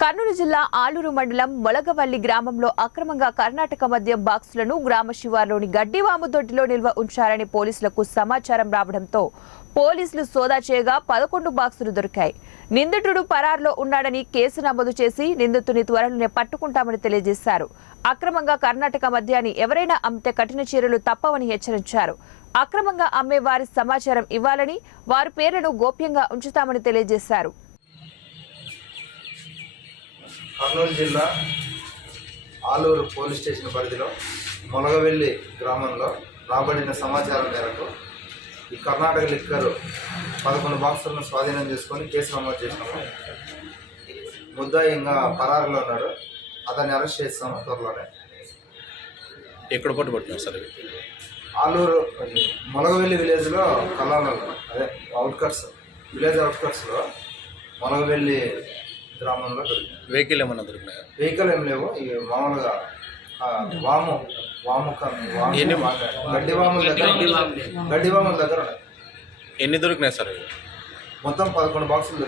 కర్నూలు జిల్లా ఆలూరు మండలం మొలగవల్లి గ్రామంలో అక్రమంగా కర్ణాటక మద్యం బాక్సులను గ్రామ శివార్లోని గడ్డివాము దొడ్డిలో నిల్వ ఉంచారని పోలీసులకు సమాచారం రావడంతో పోలీసులు సోదా చేయగా 11 బాక్సులు దొరికాయి. నిందితుడు పరారులో ఉన్నాడని కేసు నమోదు చేసి నిందితుని త్వరలోనే పట్టుకుంటామని తెలియజేశారు. అక్రమంగా కర్ణాటక మద్యాన్ని ఎవరైనా అమ్మితే కఠిన చర్యలు తప్పవని హెచ్చరించారు. అక్రమంగా అమ్మే వారి సమాచారం ఇవ్వాలని, వారి పేర్లను గోప్యంగా ఉంచుతామని తెలియజేశారు. కర్నూలు జిల్లా ఆలూరు పోలీస్ స్టేషన్ పరిధిలో మొలగవెల్లి గ్రామంలో రాబడిన సమాచారం మేరకు ఈ కర్ణాటక లిక్కర్ 11 బాక్సులను స్వాధీనం చేసుకొని కేసు నమోదు చేసినాము. ముద్దాయి ఇంకా పరారులో ఉన్నాడు. అతన్ని అరెస్ట్ చేస్తాము త్వరలోనే. ఎక్కడ పట్టుబడుతున్నారు సార్? ఆలూరు మొలగవెల్లి విలేజ్లో కల్లాలలో, అదే విలేజ్ అవుట్కట్స్లో మొలగవెల్లి గ్రామంలో దొరికింది. వెహికల్ ఏమన్నా దొరికినాయా? వెహికల్ ఏం లేవు. ఇవి మామూలుగా గడ్డివాముల దగ్గర ఉన్నాయి. ఎన్ని దొరికినాయి సార్? మొత్తం 11 బాక్సులు